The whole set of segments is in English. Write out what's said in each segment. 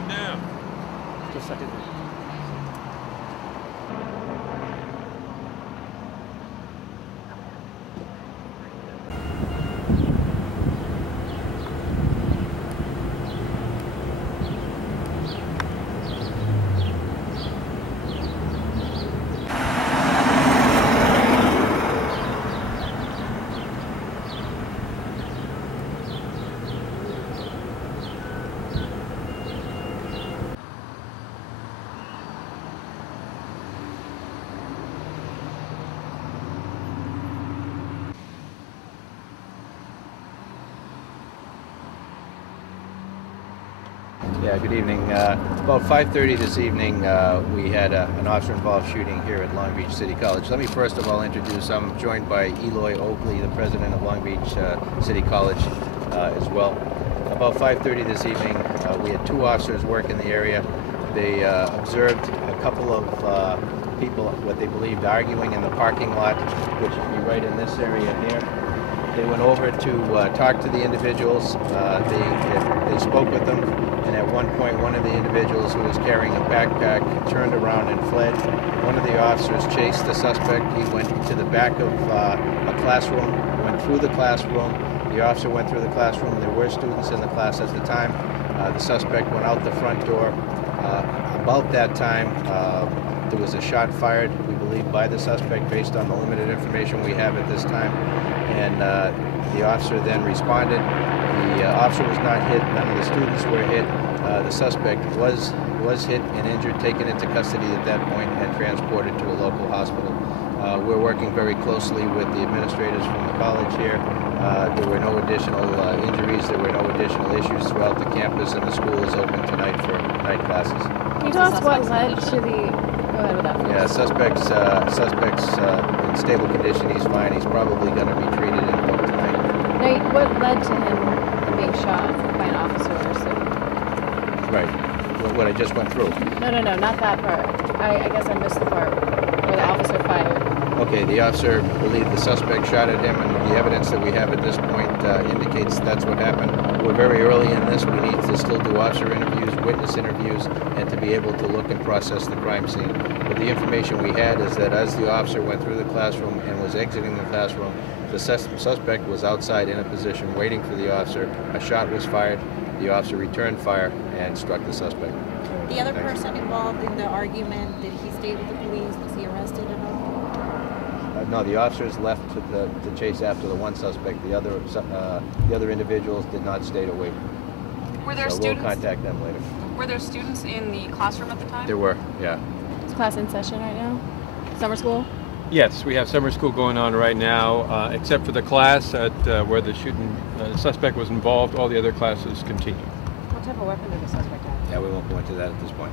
going down? Just a second. Yeah, good evening. About 5:30 this evening, we had an officer-involved shooting here at Long Beach City College. Let me first of all introduce, I'm joined by Eloy Oakley, the president of Long Beach City College as well. About 5:30 this evening, we had two officers work in the area. They observed a couple of people, what they believed, arguing in the parking lot, which would be right in this area here. They went over to talk to the individuals. They spoke with them, and at one point, one of the individuals who was carrying a backpack turned around and fled. One of the officers chased the suspect. He went to the back of a classroom, went through the classroom. The officer went through the classroom. There were students in the class at the time. The suspect went out the front door. About that time, there was a shot fired, we believe, by the suspect based on the limited information we have at this time. And the officer then responded. The officer was not hit. None of the students were hit. The suspect was hit and injured, taken into custody at that point, and transported to a local hospital. We're working very closely with the administrators from the college here. There were no additional injuries. There were no additional issues throughout the campus, and the school is open tonight for night classes. Can you tell us what led to the... Go ahead with that. Yeah, suspect's in stable condition. He's fine. He's probably going to be treated and booked tonight. Now, what led to him being shot by an officer or so? Right. What I just went through. No, not that part. I guess I missed the part where the officer fired. Okay, the officer believed the suspect shot at him, and the evidence that we have at this point indicates that's what happened. We're very early in this. We need to still do officer interviews, witness interviews, and to be able to look and process the crime scene. But the information we had is that as the officer went through the classroom and was exiting the classroom, the suspect was outside in a position waiting for the officer. A shot was fired. The officer returned fire and struck the suspect. The other person involved in the argument, did he stay with the police? Was he arrested at all? No, the officers left to chase after the one suspect. The other individuals did not stay to wait. Were there so students? We'll contact them later. Were there students in the classroom at the time? There were, yeah. Is class in session right now? Summer school? Yes, we have summer school going on right now, except for the class at where the shooting suspect was involved. All the other classes continue. What type of weapon did the suspect have? Yeah, we won't go into that at this point.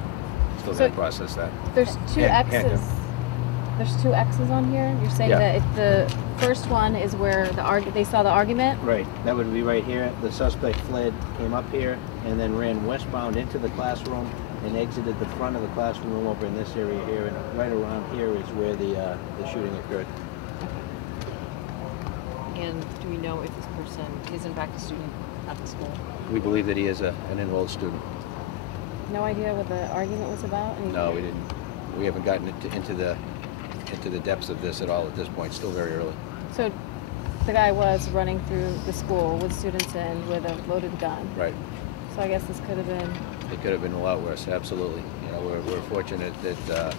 Still So going to process that. There's two X's. handgun. There's two X's on here. You're saying Yeah. that if the first one is where they saw the argument? Right, that would be right here. The suspect fled, came up here, and then ran westbound into the classroom and exited the front of the classroom over in this area here, and right around here is where the shooting occurred. And do we know if this person is in fact a student at the school? We believe that he is an enrolled student. No idea what the argument was about? No, we didn't. We haven't gotten into the depths of this at all at this point. Still very early. So the guy was running through the school with students in with a loaded gun. Right. So I guess this could have been... It could have been a lot worse. Absolutely. You know, we're fortunate that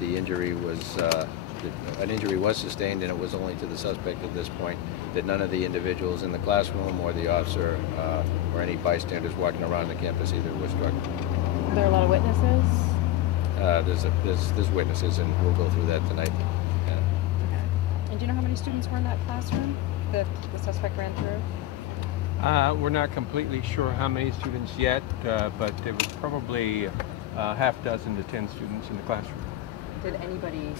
the injury was that an injury was sustained, and it was only to the suspect at this point. That none of the individuals in the classroom or the officer or any bystanders walking around the campus either were struck. Are there a lot of witnesses? There's witnesses, and we'll go through that tonight. Yeah. Okay. And do you know how many students were in that classroom that the suspect ran through? We're not completely sure how many students yet, but there was probably half dozen to 10 students in the classroom. Did anybody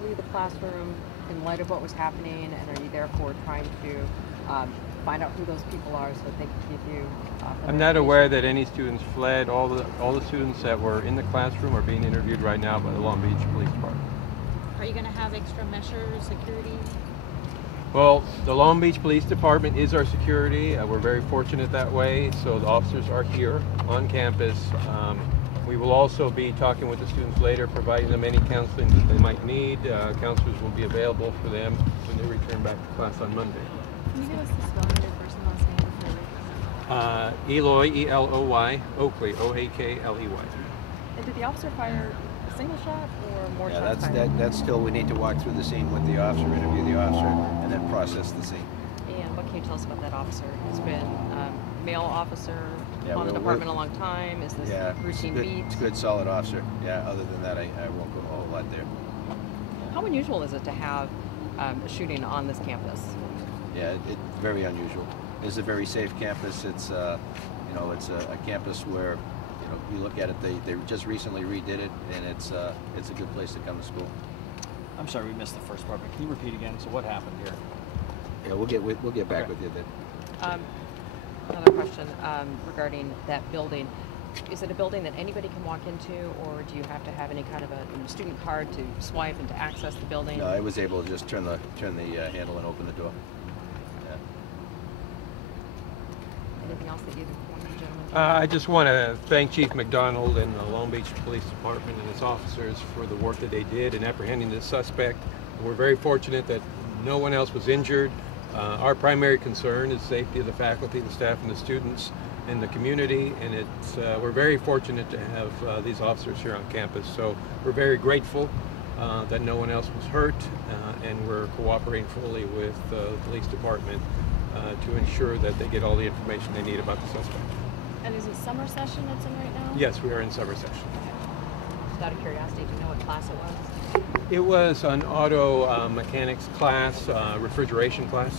flee the classroom in light of what was happening, and are you therefore trying to find out who those people are so that they can give you I'm not aware that any students fled. All the students that were in the classroom are being interviewed right now by the Long Beach Police Department. Are you going to have extra measures, security? Well, the Long Beach Police Department is our security. We're very fortunate that way. So the officers are here on campus. We will also be talking with the students later, providing them any counseling that they might need. Counselors will be available for them when they return back to class on Monday. Can you give us the spelling of your first and last name before we Eloy, E-L-O-Y, Oakley, O-A-K-L-E-Y. And did the officer fire a single shot or more Yeah, shots fired? that's still, we need to walk through the scene with the officer, interview the officer, and then process the scene. And what can you tell us about that officer? He's been male officer Yeah, on the we're- department a long time. Is this Yeah, routine beat? it's a good, solid officer. Yeah, other than that, I won't go a whole lot there. How unusual is it to have a shooting on this campus? Yeah, it's very unusual. It's a very safe campus. It's you know, it's a campus where, you know, you look at it, they just recently redid it, and it's a good place to come to school. I'm sorry, we missed the first part, but can you repeat again? So what happened here? Yeah, we'll get back Okay. with you then. Another question regarding that building. Is it a building that anybody can walk into, or do you have to have any kind of a student card to swipe and to access the building? No, I was able to just turn the handle and open the door. Yeah. Anything else that you want the gentlemen to I just want to thank Chief McDonald and the Long Beach Police Department and its officers for the work that they did in apprehending this suspect. We're very fortunate that no one else was injured. Our primary concern is safety of the faculty, the staff, and the students in the community, and we're very fortunate to have these officers here on campus. So we're very grateful that no one else was hurt, and we're cooperating fully with the police department to ensure that they get all the information they need about the suspect. And is it summer session it's in right now? Yes, we are in summer session. Just out of curiosity, do you know what class it was? It was an auto mechanics class, refrigeration class.